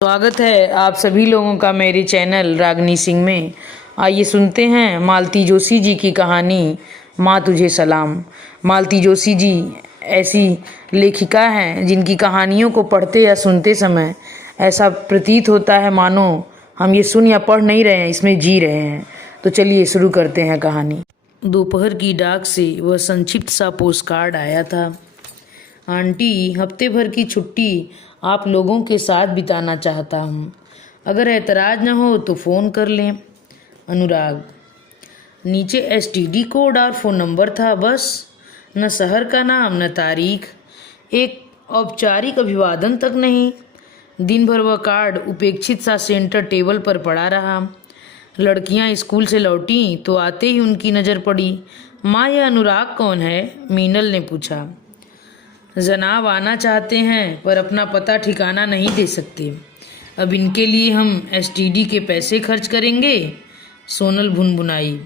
स्वागत है आप सभी लोगों का मेरे चैनल रागनी सिंह में। आइए सुनते हैं मालती जोशी जी की कहानी माँ तुझे सलाम। मालती जोशी जी ऐसी लेखिका हैं जिनकी कहानियों को पढ़ते या सुनते समय ऐसा प्रतीत होता है मानो हम ये सुन या पढ़ नहीं रहे हैं, इसमें जी रहे हैं। तो चलिए शुरू करते हैं कहानी। दोपहर की डाक से वह संक्षिप्त सा पोस्टकार्ड आया था। आंटी, हफ्ते भर की छुट्टी आप लोगों के साथ बिताना चाहता हूँ। अगर एतराज़ न हो तो फ़ोन कर लें। अनुराग। नीचे एसटीडी कोड और फ़ोन नंबर था, बस। न शहर का नाम, न तारीख, एक औपचारिक अभिवादन तक नहीं। दिन भर वह कार्ड उपेक्षित सा सेंटर टेबल पर पड़ा रहा। लड़कियां स्कूल से लौटी तो आते ही उनकी नज़र पड़ी। माँ, यह अनुराग कौन है? मीनल ने पूछा। जनाब आना चाहते हैं पर अपना पता ठिकाना नहीं दे सकते। अब इनके लिए हम एसटीडी के पैसे खर्च करेंगे? सोनल भुनभुनाई।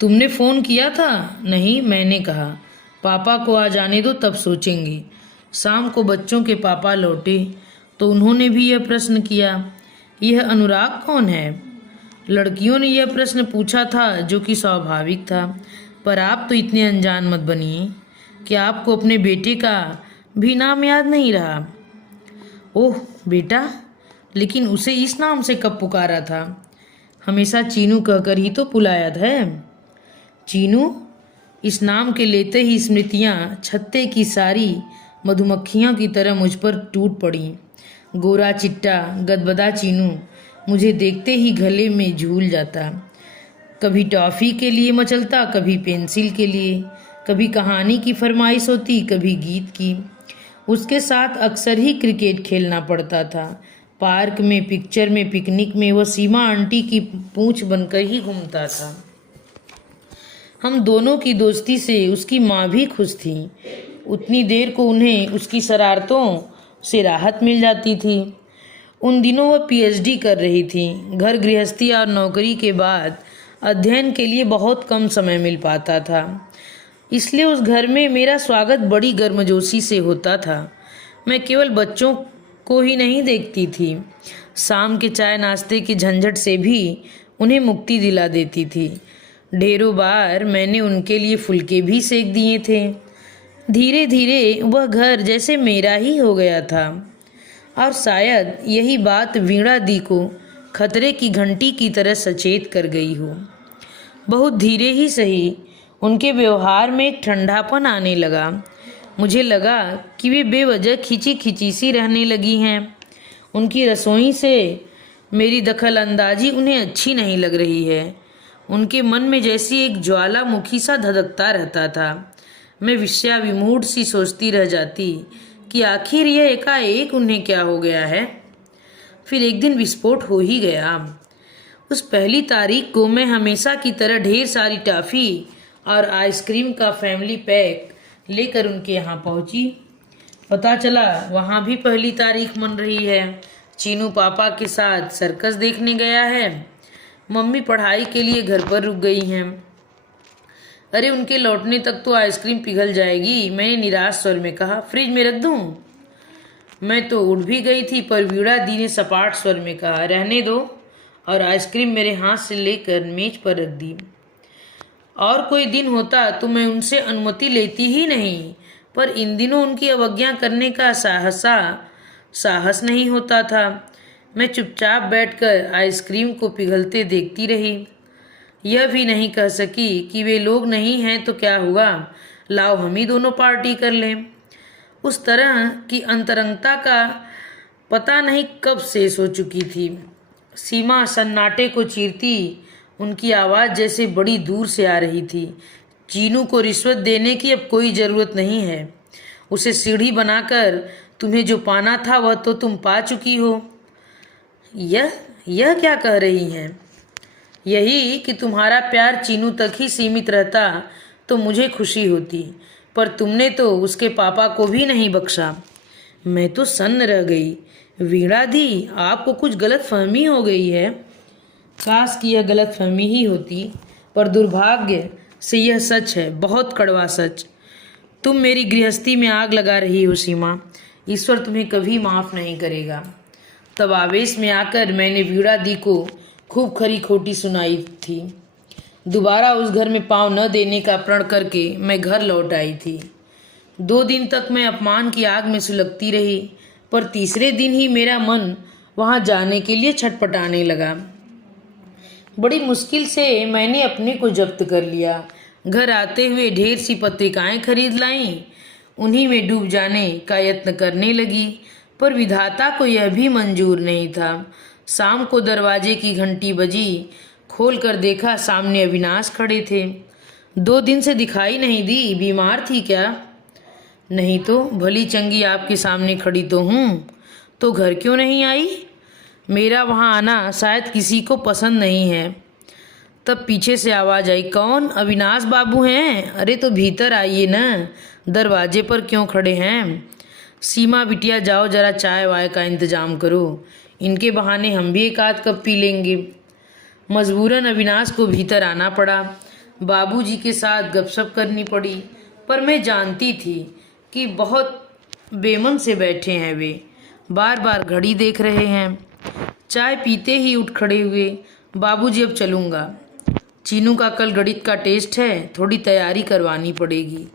तुमने फ़ोन किया था? नहीं, मैंने कहा पापा को आ जाने दो, तब सोचेंगे। शाम को बच्चों के पापा लौटे तो उन्होंने भी यह प्रश्न किया, यह अनुराग कौन है? लड़कियों ने यह प्रश्न पूछा था जो कि स्वाभाविक था। पर आप तो इतने अनजान मत बनिए कि आपको अपने बेटे का भी नाम याद नहीं रहा। ओह बेटा, लेकिन उसे इस नाम से कब पुकारा था? हमेशा चीनू कहकर ही तो बुलाया है। चीनू? इस नाम के लेते ही स्मृतियाँ छत्ते की सारी मधुमक्खियों की तरह मुझ पर टूट पड़ी। गोरा चिट्टा गदबदा चीनू मुझे देखते ही गले में झूल जाता। कभी टॉफ़ी के लिए मचलता, कभी पेंसिल के लिए, कभी कहानी की फरमाइश होती, कभी गीत की। उसके साथ अक्सर ही क्रिकेट खेलना पड़ता था। पार्क में, पिक्चर में, पिकनिक में वह सीमा आंटी की पूंछ बनकर ही घूमता था। हम दोनों की दोस्ती से उसकी माँ भी खुश थी। उतनी देर को उन्हें उसकी शरारतों से राहत मिल जाती थी। उन दिनों वह पीएचडी कर रही थी। घर गृहस्थी और नौकरी के बाद अध्ययन के लिए बहुत कम समय मिल पाता था, इसलिए उस घर में मेरा स्वागत बड़ी गर्मजोशी से होता था। मैं केवल बच्चों को ही नहीं देखती थी, शाम के चाय नाश्ते की झंझट से भी उन्हें मुक्ति दिला देती थी। ढेरों बार मैंने उनके लिए फुलके भी सेक दिए थे। धीरे धीरे वह घर जैसे मेरा ही हो गया था। और शायद यही बात वीणा दी को खतरे की घंटी की तरह सचेत कर गई हो। बहुत धीरे ही सही उनके व्यवहार में एक ठंडापन आने लगा। मुझे लगा कि वे बेवजह खिंची खिंची सी रहने लगी हैं। उनकी रसोई से मेरी दखल अंदाजी उन्हें अच्छी नहीं लग रही है। उनके मन में जैसी एक ज्वालामुखी सा धधकता रहता था। मैं विषयाविमूढ़ सी सोचती रह जाती कि आखिर यह एकाएक उन्हें क्या हो गया है। फिर एक दिन विस्फोट हो ही गया। उस पहली तारीख को मैं हमेशा की तरह ढेर सारी टॉफ़ी और आइसक्रीम का फैमिली पैक लेकर उनके यहाँ पहुँची। पता चला वहाँ भी पहली तारीख मन रही है। चीनू पापा के साथ सर्कस देखने गया है। मम्मी पढ़ाई के लिए घर पर रुक गई हैं। अरे उनके लौटने तक तो आइसक्रीम पिघल जाएगी, मैंने निराश स्वर में कहा। फ्रिज में रख दूँ? मैं तो उठ भी गई थी, पर वीणा दी ने सपाट स्वर में कहा, रहने दो, और आइसक्रीम मेरे हाथ से लेकर मेज पर रख दी। और कोई दिन होता तो मैं उनसे अनुमति लेती ही नहीं, पर इन दिनों उनकी अवज्ञा करने का साहस नहीं होता था। मैं चुपचाप बैठकर आइसक्रीम को पिघलते देखती रही। यह भी नहीं कह सकी कि वे लोग नहीं हैं तो क्या हुआ, लाओ हम ही दोनों पार्टी कर लें। उस तरह की अंतरंगता का पता नहीं कब शेष हो चुकी थी। सीमा सन्नाटे को चीरती उनकी आवाज़ जैसे बड़ी दूर से आ रही थी। चीनू को रिश्वत देने की अब कोई ज़रूरत नहीं है। उसे सीढ़ी बनाकर तुम्हें जो पाना था वह तो तुम पा चुकी हो। यह क्या कह रही हैं? यही कि तुम्हारा प्यार चीनू तक ही सीमित रहता तो मुझे खुशी होती, पर तुमने तो उसके पापा को भी नहीं बख्शा। मैं तो सन्न रह गई। वीणा दी, आपको कुछ गलतफहमी हो गई है। काश कि यह गलतफहमी ही होती, पर दुर्भाग्य से यह सच है, बहुत कड़वा सच। तुम मेरी गृहस्थी में आग लगा रही हो सीमा। ईश्वर तुम्हें कभी माफ़ नहीं करेगा। तब आवेश में आकर मैंने वीणा दी को खूब खरी खोटी सुनाई थी। दोबारा उस घर में पाँव न देने का प्रण करके मैं घर लौट आई थी। 2 दिन तक मैं अपमान की आग में सुलगती रही, पर तीसरे दिन ही मेरा मन वहां जाने के लिए छटपटाने लगा। बड़ी मुश्किल से मैंने अपने को जब्त कर लिया। घर आते हुए ढेर सी पत्रिकाएं खरीद लाईं, उन्हीं में डूब जाने का यत्न करने लगी, पर विधाता को यह भी मंजूर नहीं था। शाम को दरवाजे की घंटी बजी, खोल कर देखा सामने अविनाश खड़े थे। 2 दिन से दिखाई नहीं दी, बीमार थी क्या? नहीं तो भली चंगी आपके सामने खड़ी तो हूँ, तो घर क्यों नहीं आई? मेरा वहाँ आना शायद किसी को पसंद नहीं है। तब पीछे से आवाज़ आई, कौन? अविनाश बाबू हैं? अरे तो भीतर आइए ना, दरवाजे पर क्यों खड़े हैं? सीमा बिटिया जाओ जरा चाय वाय का इंतजाम करो, इनके बहाने हम भी एक आध कप पी लेंगे। मजबूरन अविनाश को भीतर आना पड़ा। बाबूजी के साथ गपशप करनी पड़ी, पर मैं जानती थी कि बहुत बेमन से बैठे हैं वे, बार बार घड़ी देख रहे हैं। चाय पीते ही उठ खड़े हुए, बाबूजी अब चलूँगा, चीनू का कल गणित का टेस्ट है, थोड़ी तैयारी करवानी पड़ेगी।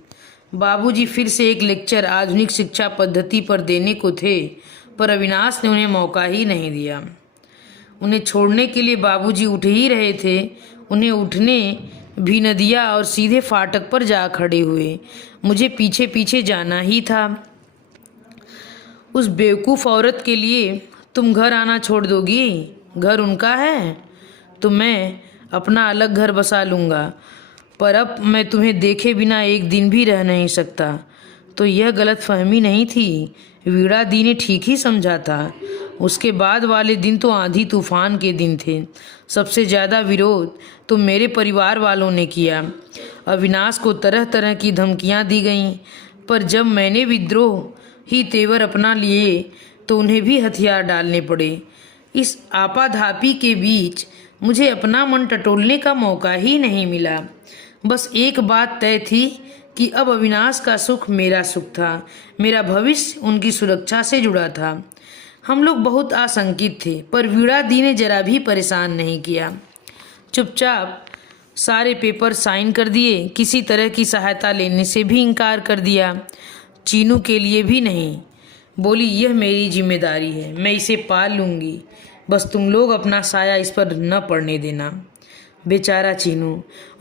बाबूजी फिर से एक लेक्चर आधुनिक शिक्षा पद्धति पर देने को थे, पर अविनाश ने उन्हें मौका ही नहीं दिया। उन्हें छोड़ने के लिए बाबूजी उठ ही रहे थे, उन्हें उठने भी न दिया और सीधे फाटक पर जा खड़े हुए। मुझे पीछे पीछे जाना ही था। उस बेवकूफ़ औरत के लिए तुम घर आना छोड़ दोगी? घर उनका है तो मैं अपना अलग घर बसा लूँगा, पर अब मैं तुम्हें देखे बिना एक दिन भी रह नहीं सकता। तो यह गलत फहमी नहीं थी, वीणा दी ने ठीक ही समझा था। उसके बाद वाले दिन तो आंधी तूफान के दिन थे। सबसे ज़्यादा विरोध तो मेरे परिवार वालों ने किया। अविनाश को तरह तरह की धमकियां दी गईं, पर जब मैंने विद्रोह ही तेवर अपना लिए तो उन्हें भी हथियार डालने पड़े। इस आपाधापी के बीच मुझे अपना मन टटोलने का मौका ही नहीं मिला। बस एक बात तय थी कि अब अविनाश का सुख मेरा सुख था, मेरा भविष्य उनकी सुरक्षा से जुड़ा था। हम लोग बहुत आशंकित थे, पर वीणा दी ने जरा भी परेशान नहीं किया। चुपचाप सारे पेपर साइन कर दिए, किसी तरह की सहायता लेने से भी इनकार कर दिया। चीनू के लिए भी नहीं। बोली, यह मेरी जिम्मेदारी है, मैं इसे पाल लूँगी, बस तुम लोग अपना साया इस पर न पड़ने देना। बेचारा चीनू,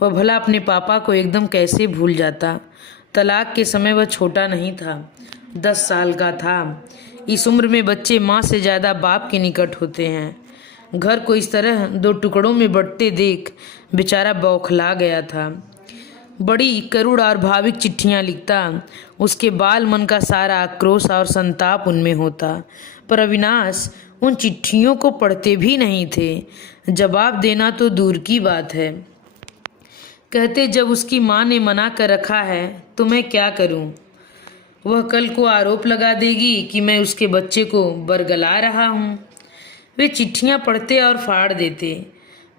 वह भला अपने पापा को एकदम कैसे भूल जाता। तलाक के समय वह छोटा नहीं था, 10 साल का था। इस उम्र में बच्चे माँ से ज़्यादा बाप के निकट होते हैं। घर को इस तरह 2 टुकड़ों में बंटते देख बेचारा बौखला गया था। बड़ी करुण और भाविक चिट्ठियाँ लिखता, उसके बाल मन का सारा आक्रोश और संताप उनमें होता। पर अविनाश उन चिट्ठियों को पढ़ते भी नहीं थे, जवाब देना तो दूर की बात है। कहते, जब उसकी माँ ने मना कर रखा है तो मैं क्या करूं? वह कल को आरोप लगा देगी कि मैं उसके बच्चे को बरगला रहा हूँ। वे चिट्ठियाँ पढ़ते और फाड़ देते,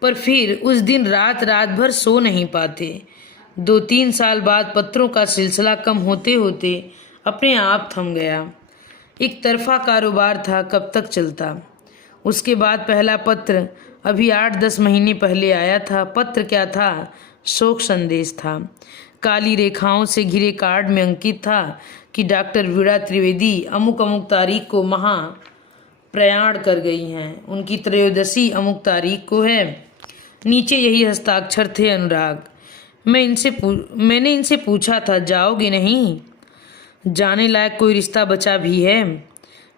पर फिर उस दिन रात रात भर सो नहीं पाते। 2-3 साल बाद पत्रों का सिलसिला कम होते होते अपने आप थम गया। एक तरफा कारोबार था, कब तक चलता? उसके बाद पहला पत्र अभी 8-10 महीने पहले आया था। पत्र क्या था? शोक संदेश था। काली रेखाओं से घिरे कार्ड में अंकित था कि डॉक्टर वीणा त्रिवेदी अमुक अमुक तारीख को महा प्रयाण कर गई हैं। उनकी त्रयोदशी अमुक तारीख को है। नीचे यही हस्ताक्षर थे, अनुराग। मैंने इनसे पूछा था, जाओगे नहीं? जाने लायक कोई रिश्ता बचा भी है?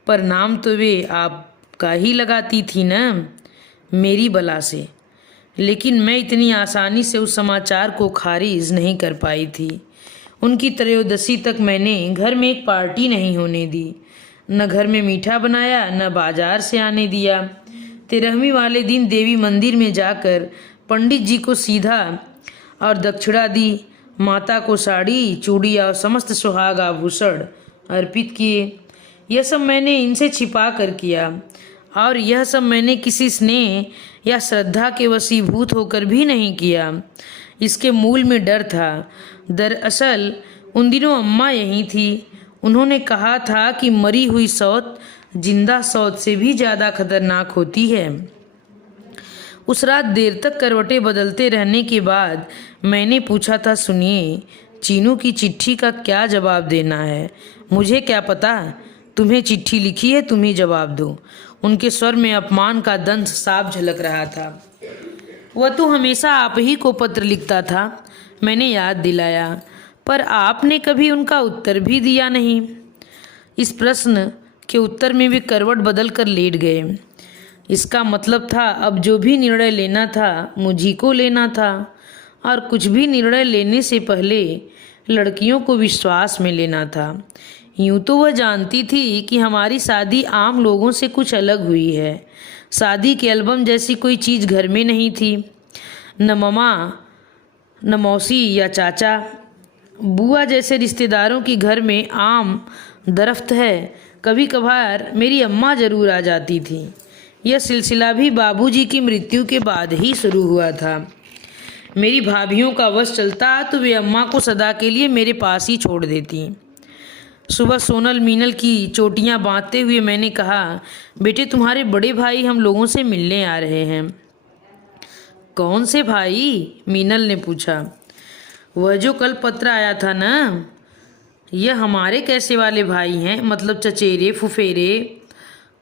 पर नाम तो वे आपका ही लगाती थी न, मेरी बला से। लेकिन मैं इतनी आसानी से उस समाचार को खारिज नहीं कर पाई थी। उनकी त्रयोदशी तक मैंने घर में एक पार्टी नहीं होने दी, न घर में मीठा बनाया, न बाजार से आने दिया। 13वीं वाले दिन देवी मंदिर में जाकर पंडित जी को सीधा और दक्षिणा दी। माता को साड़ी, चूड़ी और समस्त सुहाग आभूषण अर्पित किए। यह सब मैंने इनसे छिपा कर किया, और यह सब मैंने किसी स्नेह या श्रद्धा के वशीभूत होकर भी नहीं किया। इसके मूल में डर था। दरअसल उन दिनों अम्मा यहीं थी। उन्होंने कहा था कि मरी हुई सौत जिंदा शौच से भी ज़्यादा खतरनाक होती है। उस रात देर तक करवटें बदलते रहने के बाद मैंने पूछा था, सुनिए, चीनू की चिट्ठी का क्या जवाब देना है? मुझे क्या पता, तुम्हें चिट्ठी लिखी है, तुम ही जवाब दो। उनके स्वर में अपमान का दंश साफ झलक रहा था। वह तो हमेशा आप ही को पत्र लिखता था, मैंने याद दिलाया, पर आपने कभी उनका उत्तर भी दिया नहीं। इस प्रश्न के उत्तर में वे करवट बदल कर लेट गए। इसका मतलब था अब जो भी निर्णय लेना था मुझी को लेना था, और कुछ भी निर्णय लेने से पहले लड़कियों को विश्वास में लेना था। यूं तो वह जानती थी कि हमारी शादी आम लोगों से कुछ अलग हुई है। शादी के एल्बम जैसी कोई चीज़ घर में नहीं थी। न ममा, न मौसी या चाचा, बुआ जैसे रिश्तेदारों की घर में आम दरख्त है। कभी कभार मेरी अम्मा जरूर आ जाती थी। यह सिलसिला भी बाबूजी की मृत्यु के बाद ही शुरू हुआ था। मेरी भाभीियों का वश चलता तो वे अम्मा को सदा के लिए मेरे पास ही छोड़ देती। सुबह सोनल मीनल की चोटियां बांधते हुए मैंने कहा, बेटे तुम्हारे बड़े भाई हम लोगों से मिलने आ रहे हैं। कौन से भाई? मीनल ने पूछा। वह जो कल पत्र आया था ना। यह हमारे कैसे वाले भाई हैं? मतलब चचेरे फुफेरे?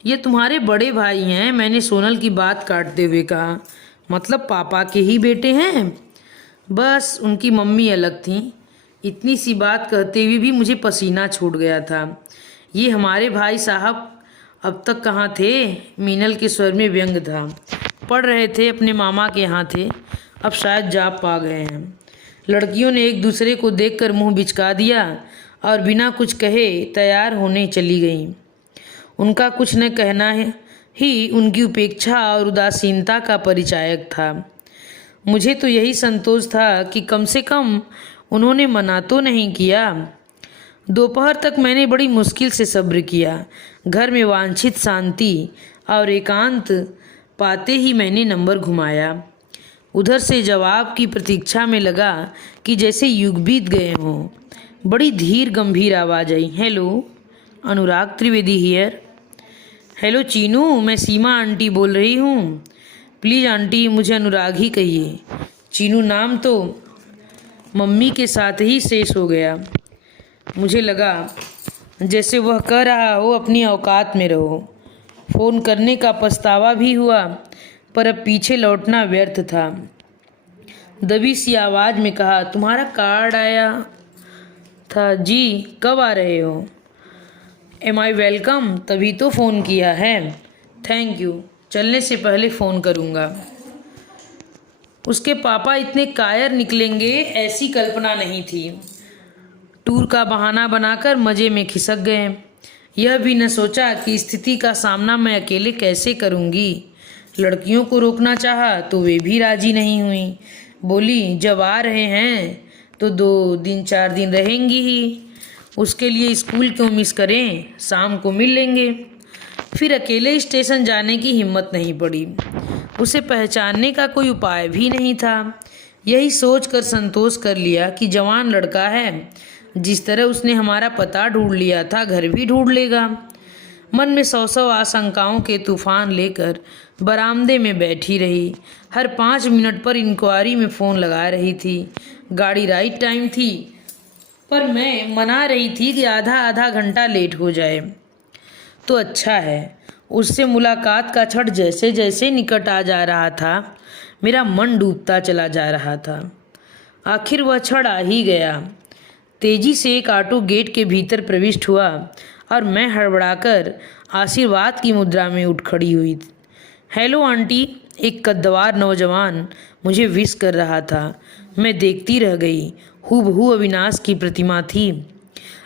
ये तुम्हारे बड़े भाई हैं, मैंने सोनल की बात काटते हुए कहा। मतलब पापा के ही बेटे हैं? बस उनकी मम्मी अलग थी। इतनी सी बात कहते हुए भी मुझे पसीना छूट गया था। ये हमारे भाई साहब अब तक कहाँ थे? मीनल के स्वर में व्यंग था। पढ़ रहे थे, अपने मामा के यहाँ थे, अब शायद जा पा गए हैं। लड़कियों ने एक दूसरे को देखकर मुंह बिचका दिया और बिना कुछ कहे तैयार होने चली गईं। उनका कुछ न कहना ही उनकी उपेक्षा और उदासीनता का परिचायक था। मुझे तो यही संतोष था कि कम से कम उन्होंने मना तो नहीं किया। दोपहर तक मैंने बड़ी मुश्किल से सब्र किया। घर में वांछित शांति और एकांत पाते ही मैंने नंबर घुमाया। उधर से जवाब की प्रतीक्षा में लगा कि जैसे युग बीत गए हों। बड़ी धीर गंभीर आवाज़ आई, hello, Anurag Trivedi here. Hello Chinu, मैं सीमा आंटी बोल रही हूँ। प्लीज़ आंटी मुझे अनुराग ही कहिए। चीनू नाम तो मम्मी के साथ ही शेष हो गया। मुझे लगा जैसे वह कह रहा हो अपनी औकात में रहो। फ़ोन करने का पछतावा भी हुआ, पर अब पीछे लौटना व्यर्थ था। दबी सी आवाज़ में कहा, तुम्हारा कार्ड आया था जी, कब आ रहे हो? एम आई वेलकम, तभी तो फ़ोन किया है। थैंक यू, चलने से पहले फ़ोन करूँगा। उसके पापा इतने कायर निकलेंगे ऐसी कल्पना नहीं थी। टूर का बहाना बनाकर मज़े में खिसक गए। यह भी न सोचा कि स्थिति का सामना मैं अकेले कैसे करूँगी। लड़कियों को रोकना चाहा तो वे भी राजी नहीं हुई। बोली, जब आ रहे हैं तो 2 दिन 4 दिन रहेंगी ही, उसके लिए स्कूल क्यों मिस करें, शाम को मिल लेंगे। फिर अकेले स्टेशन जाने की हिम्मत नहीं पड़ी। उसे पहचानने का कोई उपाय भी नहीं था। यही सोचकर संतोष कर लिया कि जवान लड़का है, जिस तरह उसने हमारा पता ढूंढ लिया था घर भी ढूंढ लेगा। मन में 100 आशंकाओं के तूफान लेकर बरामदे में बैठी रही। हर 5 मिनट पर इंक्वायरी में फ़ोन लगा रही थी। गाड़ी राइट टाइम थी, पर मैं मना रही थी कि आधा घंटा लेट हो जाए तो अच्छा है। उससे मुलाकात का क्षण जैसे जैसे निकट आ जा रहा था, मेरा मन डूबता चला जा रहा था। आखिर वह क्षण आ ही गया। तेजी से एक ऑटो गेट के भीतर प्रविष्ट हुआ और मैं हड़बड़ाकर आशीर्वाद की मुद्रा में उठ खड़ी हुई। हेलो आंटी, एक कद्दवार नौजवान मुझे विश कर रहा था। मैं देखती रह गई। हूबहू अविनाश की प्रतिमा थी।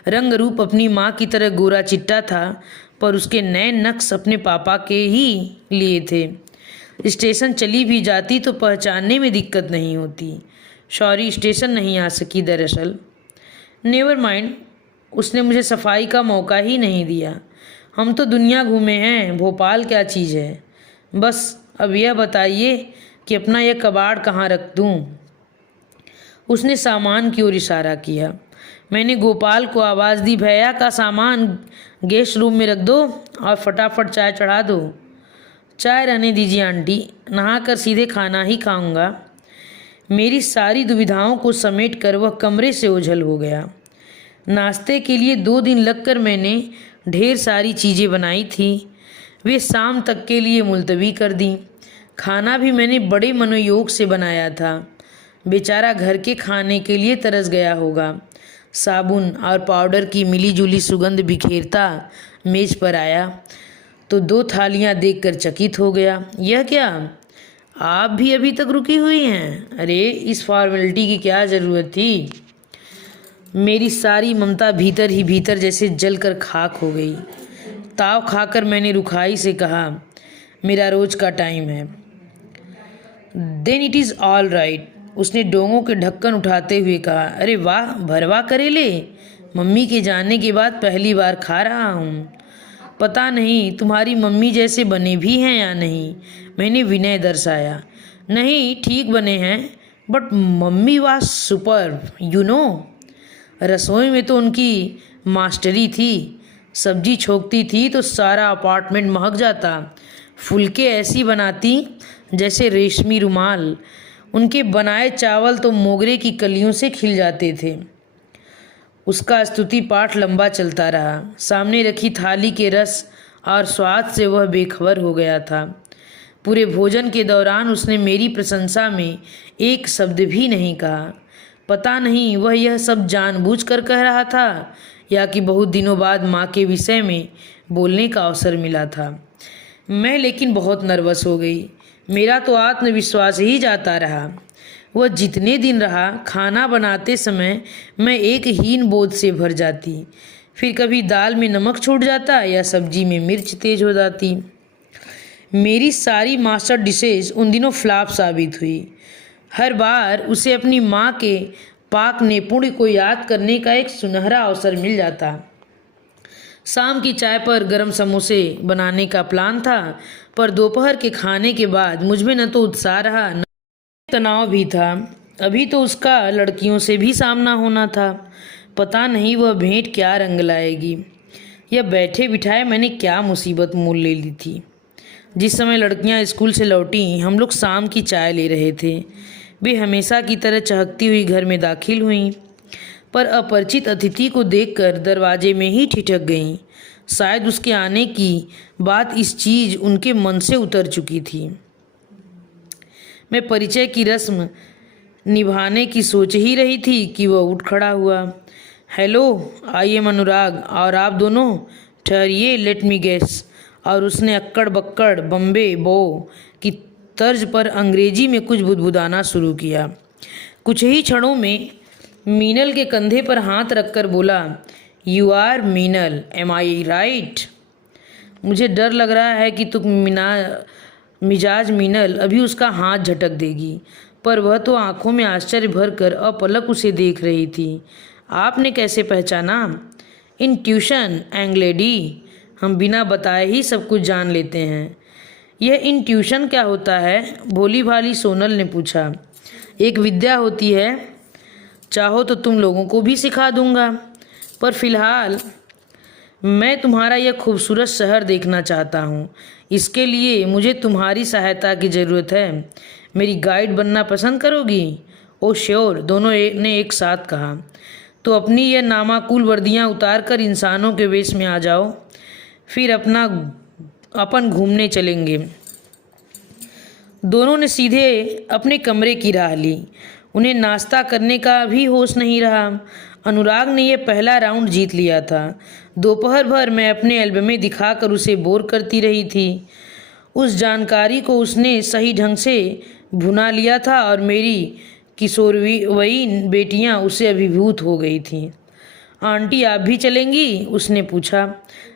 रंग रूप अपनी माँ की तरह गोरा चिट्टा था, पर उसके नए नक्श अपने पापा के ही लिए थे। स्टेशन चली भी जाती तो पहचानने में दिक्कत नहीं होती। सॉरी, स्टेशन नहीं आ सकी दरअसल। नेवर माइंड, उसने मुझे सफाई का मौका ही नहीं दिया। हम तो दुनिया घूमे हैं, भोपाल क्या चीज़ है। बस अब यह बताइए कि अपना यह कबाड़ कहाँ रख दूँ। उसने सामान की ओर इशारा किया। मैंने गोपाल को आवाज़ दी, भैया का सामान गेस्ट रूम में रख दो और फटाफट चाय चढ़ा दो। चाय रहने दीजिए आंटी, नहाकर सीधे खाना ही खाऊंगा। मेरी सारी दुविधाओं को समेट कर वह कमरे से ओझल हो गया। नाश्ते के लिए 2 दिन लगकर मैंने ढेर सारी चीज़ें बनाई थी, वे शाम तक के लिए मुलतवी कर दी। खाना भी मैंने बड़े मनोयोग से बनाया था। बेचारा घर के खाने के लिए तरस गया होगा। साबुन और पाउडर की मिलीजुली सुगंध बिखेरता मेज पर आया तो 2 थालियां देखकर चकित हो गया। यह क्या, आप भी अभी तक रुकी हुई हैं? अरे इस फॉर्मेलिटी की क्या ज़रूरत थी? मेरी सारी ममता भीतर ही भीतर जैसे जलकर खाक हो गई। ताव खाकर मैंने रुखाई से कहा, मेरा रोज का टाइम है। Then it is all right, उसने डोंगों के ढक्कन उठाते हुए कहा। अरे वाह, भरवा करेले मम्मी के जाने के बाद पहली बार खा रहा हूँ। पता नहीं तुम्हारी मम्मी जैसे बने भी हैं या नहीं, मैंने विनय दर्शाया। नहीं, ठीक बने हैं, but mummy was super you know. रसोई में तो उनकी मास्टरी थी। सब्जी छोंकती थी तो सारा अपार्टमेंट महक जाता। फुलके ऐसी बनाती जैसे रेशमी रुमाल। उनके बनाए चावल तो मोगरे की कलियों से खिल जाते थे। उसका स्तुति पाठ लंबा चलता रहा। सामने रखी थाली के रस और स्वाद से वह बेखबर हो गया था। पूरे भोजन के दौरान उसने मेरी प्रशंसा में एक शब्द भी नहीं कहा। पता नहीं वह यह सब जानबूझकर कह रहा था या कि बहुत दिनों बाद माँ के विषय में बोलने का अवसर मिला था। मैं लेकिन बहुत नर्वस हो गई। मेरा तो आत्मविश्वास ही जाता रहा। वह जितने दिन रहा, खाना बनाते समय मैं एक हीन बोझ से भर जाती। फिर कभी दाल में नमक छूट जाता या सब्जी में मिर्च तेज हो जाती। मेरी सारी मास्टर डिशेज उन दिनों फ्लॉप साबित हुई। हर बार उसे अपनी माँ के पाक निपुण को याद करने का एक सुनहरा अवसर मिल जाता। शाम की चाय पर गरम समोसे बनाने का प्लान था, पर दोपहर के खाने के बाद मुझमें न तो उत्साह रहा न तनाव भी था। अभी तो उसका लड़कियों से भी सामना होना था। पता नहीं वह भेंट क्या रंग लाएगी। यह बैठे बिठाए मैंने क्या मुसीबत मोल ले ली थी। जिस समय लड़कियां स्कूल से लौटी, हम लोग शाम की चाय ले रहे थे। वे हमेशा की तरह चहकती हुई घर में दाखिल हुईं, पर अपरिचित अतिथि को देखकर दरवाजे में ही ठिठक गईं। शायद उसके आने की बात इस चीज़ उनके मन से उतर चुकी थी। मैं परिचय की रस्म निभाने की सोच ही रही थी कि वह उठ खड़ा हुआ। हेलो, आई एम अनुराग, और आप दोनों? ठहरिए, लेट मी गेस। और उसने अक्कड़ बक्कड़ बम्बे बो की तर्ज पर अंग्रेजी में कुछ बुदबुदाना शुरू किया। कुछ ही क्षणों में मीनल के कंधे पर हाथ रखकर बोला, you are Meenal, am I right? मुझे डर लग रहा है कि तुम मिजाज मीनल अभी उसका हाथ झटक देगी, पर वह तो आंखों में आश्चर्य भरकर अपलक उसे देख रही थी। आपने कैसे पहचाना? इंट्यूशन एंग्लेडी, हम बिना बताए ही सब कुछ जान लेते हैं। यह इंट्यूशन क्या होता है? भोली भाली सोनल ने पूछा। एक विद्या होती है, चाहो तो तुम लोगों को भी सिखा दूंगा, पर फिलहाल मैं तुम्हारा यह खूबसूरत शहर देखना चाहता हूँ। इसके लिए मुझे तुम्हारी सहायता की ज़रूरत है। मेरी गाइड बनना पसंद करोगी? ओ श्योर, दोनों ने एक साथ कहा। तो अपनी यह नामाकूल वर्दियाँ उतार कर इंसानों के वेश में आ जाओ, फिर अपन घूमने चलेंगे। दोनों ने सीधे अपने कमरे की राह ली। उन्हें नाश्ता करने का भी होश नहीं रहा। अनुराग ने यह पहला राउंड जीत लिया था। दोपहर भर मैं अपने एल्बमें दिखाकर उसे बोर करती रही थी। उस जानकारी को उसने सही ढंग से भुना लिया था और मेरी किशोरवयीन बेटियां उसे अभिभूत हो गई थीं। आंटी, आप भी चलेंगी? उसने पूछा।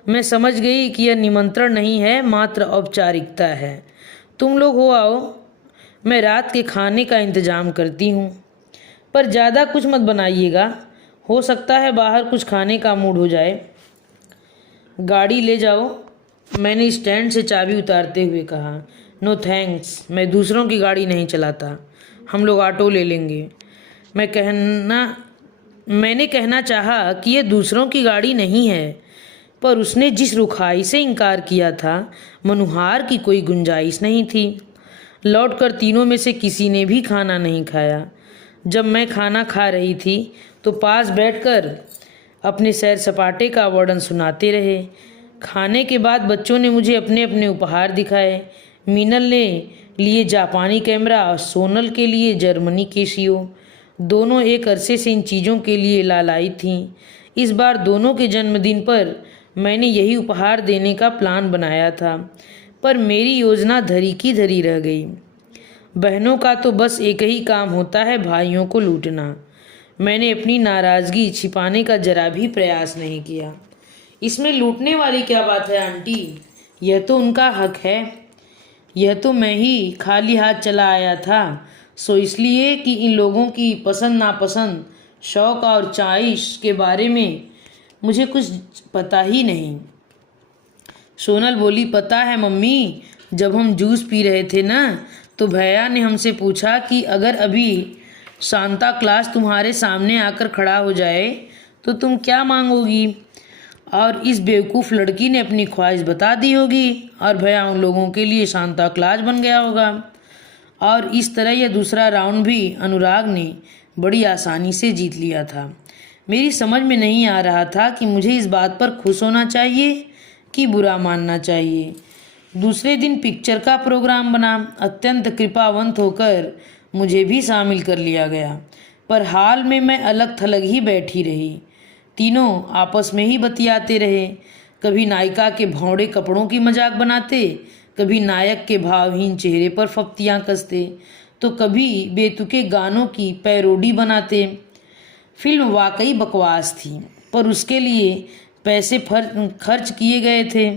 मैं समझ गई कि यह निमंत्रण नहीं है, मात्र औपचारिकता है। तुम लोग हो आओ, मैं रात के खाने का इंतज़ाम करती हूँ, पर ज़्यादा कुछ मत बनाइएगा। हो सकता है बाहर कुछ खाने का मूड हो जाए। गाड़ी ले जाओ, मैंने स्टैंड से चाबी उतारते हुए कहा। नो थैंक्स, मैं दूसरों की गाड़ी नहीं चलाता, हम लोग ऑटो ले लेंगे। मैं कहना मैंने कहना चाहा कि यह दूसरों की गाड़ी नहीं है, पर उसने जिस रुखाई से इनकार किया था, मनुहार की कोई गुंजाइश नहीं थी। लौटकर तीनों में से किसी ने भी खाना नहीं खाया। जब मैं खाना खा रही थी तो पास बैठकर अपने सैर सपाटे का वर्णन सुनाते रहे। खाने के बाद बच्चों ने मुझे अपने अपने उपहार दिखाए। मीनल ने लिए जापानी कैमरा और सोनल के लिए जर्मनी कैसियो। दोनों एक अरसे से इन चीज़ों के लिए लालाई थीं। इस बार दोनों के जन्मदिन पर मैंने यही उपहार देने का प्लान बनाया था, पर मेरी योजना धरी की धरी रह गई। बहनों का तो बस एक ही काम होता है, भाइयों को लूटना। मैंने अपनी नाराज़गी छिपाने का जरा भी प्रयास नहीं किया। इसमें लूटने वाली क्या बात है आंटी? यह तो उनका हक है। यह तो मैं ही खाली हाथ चला आया था, सो इसलिए कि इन लोगों की पसंद नापसंद, शौक और ख्वाहिश के बारे में मुझे कुछ पता ही नहीं। सोनल बोली, पता है मम्मी, जब हम जूस पी रहे थे ना, तो भैया ने हमसे पूछा कि अगर अभी सांता क्लास तुम्हारे सामने आकर खड़ा हो जाए तो तुम क्या मांगोगी? और इस बेवकूफ़ लड़की ने अपनी ख्वाहिश बता दी होगी और भैया उन लोगों के लिए सांता क्लास बन गया होगा। और इस तरह यह दूसरा राउंड भी अनुराग ने बड़ी आसानी से जीत लिया था। मेरी समझ में नहीं आ रहा था कि मुझे इस बात पर खुश होना चाहिए कि बुरा मानना चाहिए। दूसरे दिन पिक्चर का प्रोग्राम बना। अत्यंत कृपावंत होकर मुझे भी शामिल कर लिया गया, पर हाल में मैं अलग थलग ही बैठी रही। तीनों आपस में ही बतियाते रहे। कभी नायिका के भौड़े कपड़ों की मजाक बनाते, कभी नायक के भावहीन चेहरे पर फप्तियाँ कसते, तो कभी बेतुके गानों की पैरोडी बनाते। फिल्म वाकई बकवास थी, पर उसके लिए पैसे खर्च किए गए थे।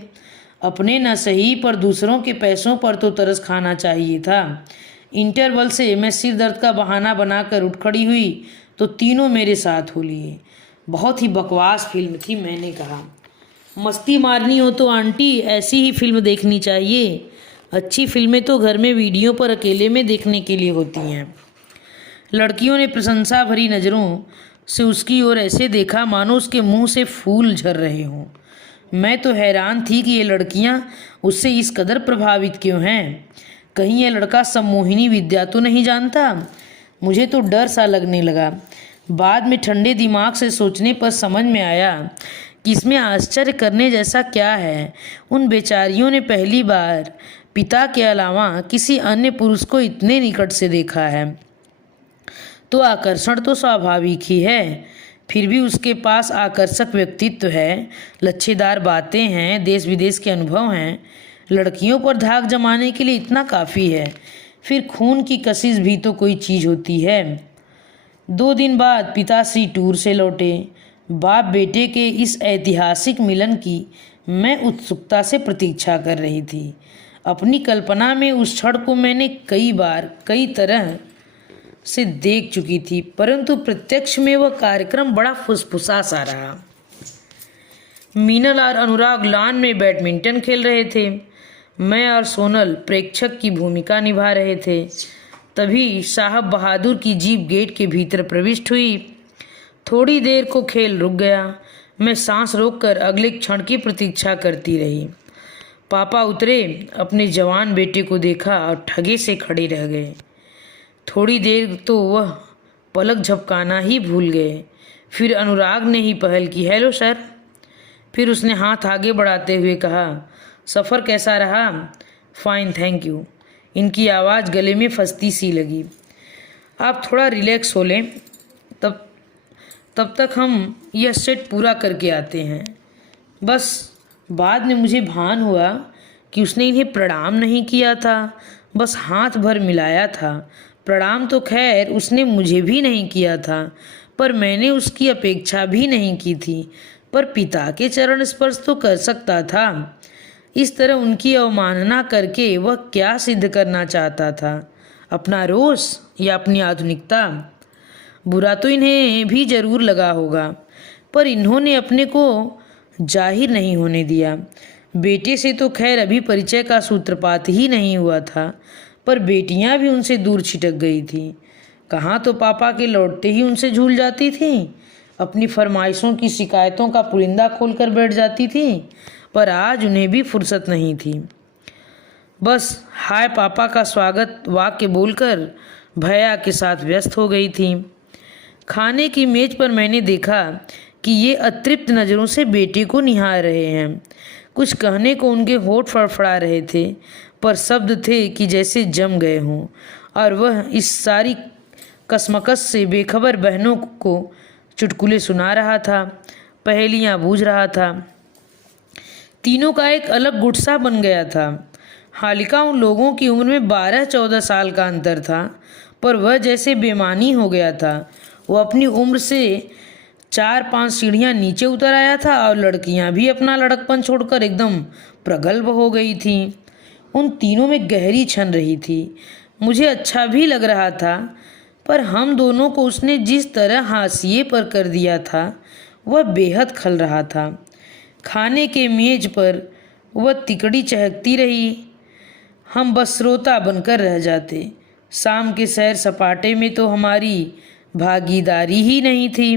अपने न सही पर दूसरों के पैसों पर तो तरस खाना चाहिए था। इंटरवल से मैं सिर दर्द का बहाना बनाकर उठ खड़ी हुई तो तीनों मेरे साथ हो लिए। बहुत ही बकवास फिल्म थी। मैंने कहा, मस्ती मारनी हो तो आंटी ऐसी ही फिल्म देखनी चाहिए। अच्छी फिल्में तो घर में वीडियो पर अकेले में देखने के लिए होती हैं। लड़कियों ने प्रशंसा भरी नज़रों से उसकी ओर ऐसे देखा मानो उसके मुंह से फूल झर रहे हों। मैं तो हैरान थी कि ये लड़कियां उससे इस कदर प्रभावित क्यों हैं। कहीं यह लड़का सम्मोहिनी विद्या तो नहीं जानता? मुझे तो डर सा लगने लगा। बाद में ठंडे दिमाग से सोचने पर समझ में आया कि इसमें आश्चर्य करने जैसा क्या है। उन बेचारियों ने पहली बार पिता के अलावा किसी अन्य पुरुष को इतने निकट से देखा है, तो आकर्षण तो स्वाभाविक ही है। फिर भी उसके पास आकर्षक व्यक्तित्व है, लच्छेदार बातें हैं, देश विदेश के अनुभव हैं। लड़कियों पर धाक जमाने के लिए इतना काफ़ी है। फिर खून की कशिश भी तो कोई चीज़ होती है। 2 दिन बाद पिताश्री टूर से लौटे। बाप बेटे के इस ऐतिहासिक मिलन की मैं उत्सुकता से प्रतीक्षा कर रही थी। अपनी कल्पना में उस क्षण को मैंने कई बार कई तरह से देख चुकी थी, परंतु प्रत्यक्ष में वह कार्यक्रम बड़ा फुसफुसा सा रहा। मीनल और अनुराग लॉन में बैडमिंटन खेल रहे थे। मैं और सोनल प्रेक्षक की भूमिका निभा रहे थे। तभी साहब बहादुर की जीप गेट के भीतर प्रविष्ट हुई। थोड़ी देर को खेल रुक गया। मैं सांस रोककर अगले क्षण की प्रतीक्षा करती रही। पापा उतरे, अपने जवान बेटे को देखा और ठगे से खड़े रह गए। थोड़ी देर तो वह पलक झपकाना ही भूल गए। फिर अनुराग ने ही पहल की, हेलो सर। फिर उसने हाथ आगे बढ़ाते हुए कहा, सफ़र कैसा रहा? Fine thank you. इनकी आवाज़ गले में फंसती सी लगी। आप थोड़ा रिलैक्स हो लें, तब तक हम यह सेट पूरा करके आते हैं। बस बाद में मुझे भान हुआ कि उसने इन्हें प्रणाम नहीं किया था, बस हाथ भर मिलाया था। प्रणाम तो खैर उसने मुझे भी नहीं किया था, पर मैंने उसकी अपेक्षा भी नहीं की थी। पर पिता के चरण स्पर्श तो कर सकता था। इस तरह उनकी अवमानना करके वह क्या सिद्ध करना चाहता था? अपना रोष या अपनी आधुनिकता? बुरा तो इन्हें भी जरूर लगा होगा, पर इन्होंने अपने को जाहिर नहीं होने दिया। बेटे से तो खैर अभी परिचय का सूत्रपात ही नहीं हुआ था, पर बेटियां भी उनसे दूर छिटक गई थी। कहाँ तो पापा के लौटते ही उनसे झूल जाती थीं। अपनी फरमाइशों की शिकायतों का पुलिंदा खोलकर बैठ जाती थी, पर आज उन्हें भी फुर्सत नहीं थी। बस हाय पापा का स्वागत वाक्य बोलकर भैया के साथ व्यस्त हो गई थी। खाने की मेज पर मैंने देखा कि ये अतृप्त नज़रों से बेटे को निहार रहे हैं। कुछ कहने को उनके होठ फड़फड़ा रहे थे, पर शब्द थे कि जैसे जम गए हों, और वह इस सारी कसमकस से बेखबर बहनों को चुटकुले सुना रहा था, पहेलियाँ बूझ रहा था। तीनों का एक अलग गुटसा बन गया था। हालिका उन लोगों की उम्र में 12-14 साल का अंतर था, पर वह जैसे बेमानी हो गया था। वह अपनी उम्र से 4-5 सीढ़ियाँ नीचे उतर आया था, और लड़कियाँ भी अपना लड़कपन छोड़कर एकदम प्रगल्भ हो गई थीं। उन तीनों में गहरी छन रही थी। मुझे अच्छा भी लग रहा था, पर हम दोनों को उसने जिस तरह हाशिए पर कर दिया था वह बेहद खल रहा था। खाने के मेज पर वह तिकड़ी चहकती रही, हम बस श्रोता बनकर रह जाते। शाम के सैर सपाटे में तो हमारी भागीदारी ही नहीं थी।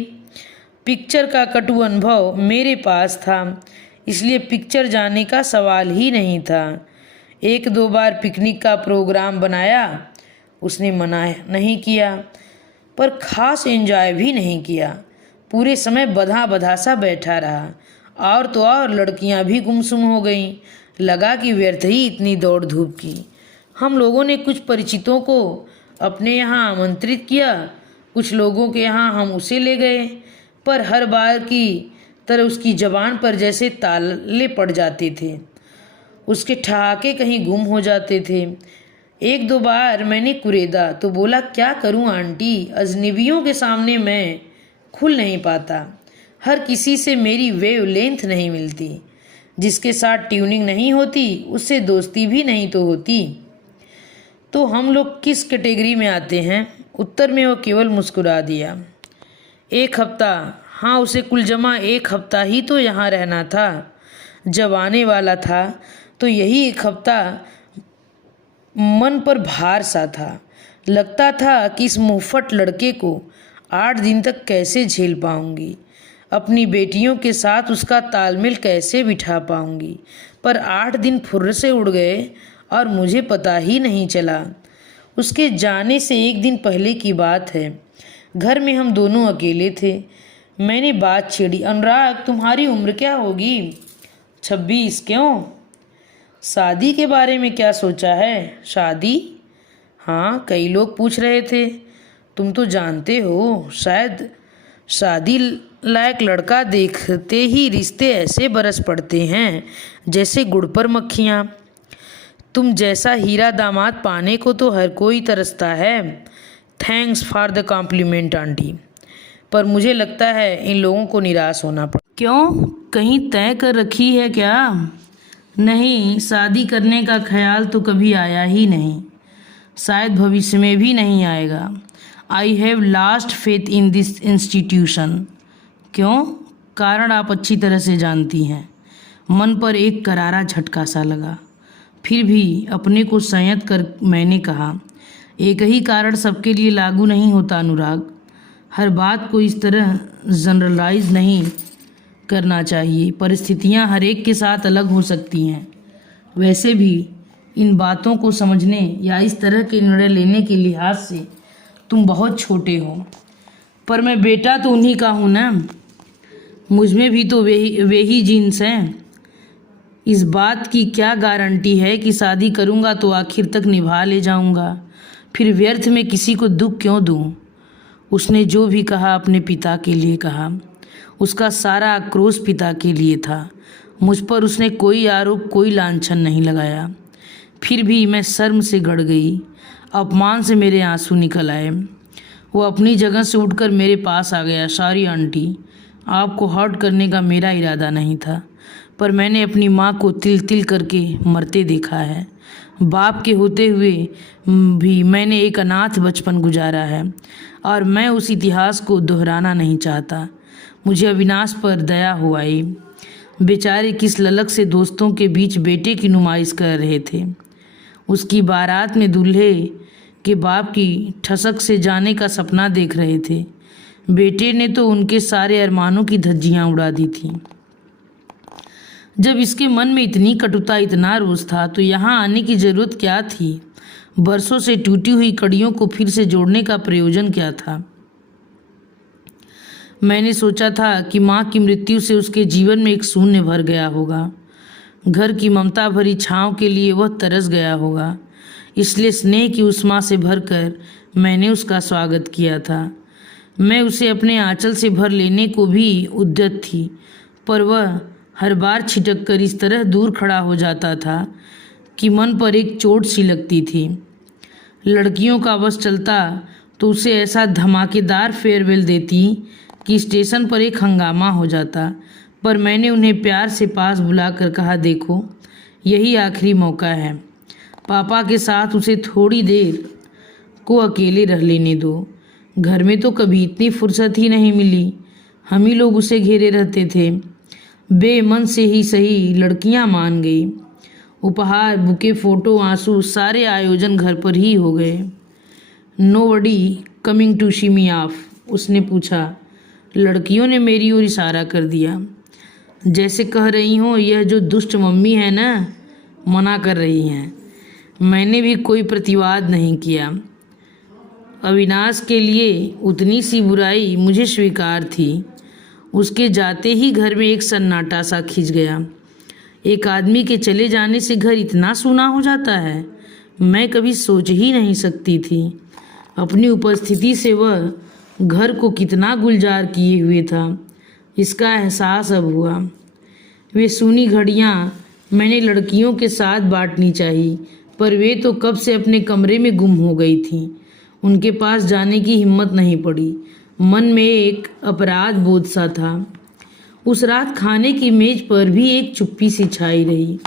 पिक्चर का कटु अनुभव मेरे पास था, इसलिए पिक्चर जाने का सवाल ही नहीं था। 1-2 बार पिकनिक का प्रोग्राम बनाया, उसने मना नहीं किया, पर खास एंजॉय भी नहीं किया। पूरे समय बधा बधा सा बैठा रहा, और तो और लड़कियां भी गुमसुम हो गईं। लगा कि व्यर्थ ही इतनी दौड़ धूप की। हम लोगों ने कुछ परिचितों को अपने यहाँ आमंत्रित किया, कुछ लोगों के यहाँ हम उसे ले गए, पर हर बार की तरह उसकी जबान पर जैसे ताले पड़ जाते थे, उसके ठहाके कहीं गुम हो जाते थे। 1-2 बार मैंने कुरेदा तो बोला, क्या करूं आंटी, अजनबियों के सामने मैं खुल नहीं पाता। हर किसी से मेरी वेव लेंथ नहीं मिलती। जिसके साथ ट्यूनिंग नहीं होती उससे दोस्ती भी नहीं तो होती। तो हम लोग किस कैटेगरी में आते हैं? उत्तर में वो केवल मुस्कुरा दिया। 1 हफ्ता, हाँ उसे कुल जमा 1 हफ्ता ही तो यहाँ रहना था। जब आने वाला था तो यही 1 हफ्ता मन पर भार सा था। लगता था कि इस मुफ्फट लड़के को 8 दिन तक कैसे झेल पाऊंगी, अपनी बेटियों के साथ उसका तालमेल कैसे बिठा पाऊंगी। पर 8 दिन फुर्र से उड़ गए और मुझे पता ही नहीं चला। उसके जाने से 1 दिन पहले की बात है। घर में हम दोनों अकेले थे। मैंने बात छेड़ी, अनुराग तुम्हारी उम्र क्या होगी? 26। क्यों? शादी के बारे में क्या सोचा है? शादी? हाँ, कई लोग पूछ रहे थे। तुम तो जानते हो, शायद शादी लायक लड़का देखते ही रिश्ते ऐसे बरस पड़ते हैं जैसे गुड़ पर मक्खियाँ। तुम जैसा हीरा दामाद पाने को तो हर कोई तरसता है। Thanks for the compliment aunty, पर मुझे लगता है इन लोगों को निराश होना पड़ा। क्यों, कहीं तय कर रखी है क्या? नहीं, शादी करने का ख्याल तो कभी आया ही नहीं, शायद भविष्य में भी नहीं आएगा। I have last faith in this institution. क्यों? कारण आप अच्छी तरह से जानती हैं। मन पर एक करारा झटका सा लगा। फिर भी अपने को संयत कर मैंने कहा, एक ही कारण सबके लिए लागू नहीं होता अनुराग। हर बात को इस तरह जनरलाइज नहीं करना चाहिए। परिस्थितियां हर एक के साथ अलग हो सकती हैं। वैसे भी इन बातों को समझने या इस तरह के निर्णय लेने के लिहाज से तुम बहुत छोटे हो। पर मैं बेटा तो उन्हीं का हूँ ना, मुझ में भी तो वे ही जीन्स हैं। इस बात की क्या गारंटी है कि शादी करूँगा तो आखिर तक निभा ले जाऊँगा? फिर व्यर्थ में किसी को दुख क्यों दूँ? उसने जो भी कहा अपने पिता के लिए कहा। उसका सारा आक्रोश पिता के लिए था। मुझ पर उसने कोई आरोप, कोई लांछन नहीं लगाया। फिर भी मैं शर्म से गड़ गई। अपमान से मेरे आंसू निकल आए। वो अपनी जगह से उठकर मेरे पास आ गया। सॉरी आंटी, आपको हर्ट करने का मेरा इरादा नहीं था, पर मैंने अपनी माँ को तिल तिल करके मरते देखा है। बाप के होते हुए भी मैंने एक अनाथ बचपन गुजारा है, और मैं उस इतिहास को दोहराना नहीं चाहता। मुझे अविनाश पर दया हो आई। बेचारे किस ललक से दोस्तों के बीच बेटे की नुमाइश कर रहे थे। उसकी बारात में दूल्हे के बाप की ठसक से जाने का सपना देख रहे थे। बेटे ने तो उनके सारे अरमानों की धज्जियां उड़ा दी थी। जब इसके मन में इतनी कटुता, इतना रोष था, तो यहाँ आने की जरूरत क्या थी? बरसों से टूटी हुई कड़ियों को फिर से जोड़ने का प्रयोजन क्या था? मैंने सोचा था कि माँ की मृत्यु से उसके जीवन में एक शून्य भर गया होगा। घर की ममता भरी छाँव के लिए वह तरस गया होगा। इसलिए स्नेह की उष्मा से भरकर मैंने उसका स्वागत किया था। मैं उसे अपने आंचल से भर लेने को भी उद्यत थी, पर वह हर बार छिटक कर इस तरह दूर खड़ा हो जाता था कि मन पर एक चोट सी लगती थी। लड़कियों का बस चलता तो उसे ऐसा धमाकेदार फेयरवेल देती कि स्टेशन पर एक हंगामा हो जाता। पर मैंने उन्हें प्यार से पास बुलाकर कहा, देखो, यही आखिरी मौका है। पापा के साथ उसे थोड़ी देर को अकेले रह लेने दो। घर में तो कभी इतनी फुर्सत ही नहीं मिली। हम ही लोग उसे घेरे रहते थे। बेमन से ही सही लड़कियां मान गई। उपहार, बुके, फोटो, आंसू, सारे आयोजन घर पर ही हो गए। Nobody coming to see me off, उसने पूछा। लड़कियों ने मेरी ओर इशारा कर दिया, जैसे कह रही हो यह जो दुष्ट मम्मी है ना, मना कर रही हैं। मैंने भी कोई प्रतिवाद नहीं किया। अविनाश के लिए उतनी सी बुराई मुझे स्वीकार थी। उसके जाते ही घर में एक सन्नाटा सा खिंच गया। एक आदमी के चले जाने से घर इतना सूना हो जाता है, मैं कभी सोच ही नहीं सकती थी। अपनी उपस्थिति से वह घर को कितना गुलजार किए हुए था, इसका एहसास अब हुआ। वे सूनी घड़ियाँ मैंने लड़कियों के साथ बांटनी चाहिए, पर वे तो कब से अपने कमरे में गुम हो गई थीं। उनके पास जाने की हिम्मत नहीं पड़ी। मन में एक अपराध बोध सा था। उस रात खाने की मेज पर भी एक चुप्पी सी छाई रही।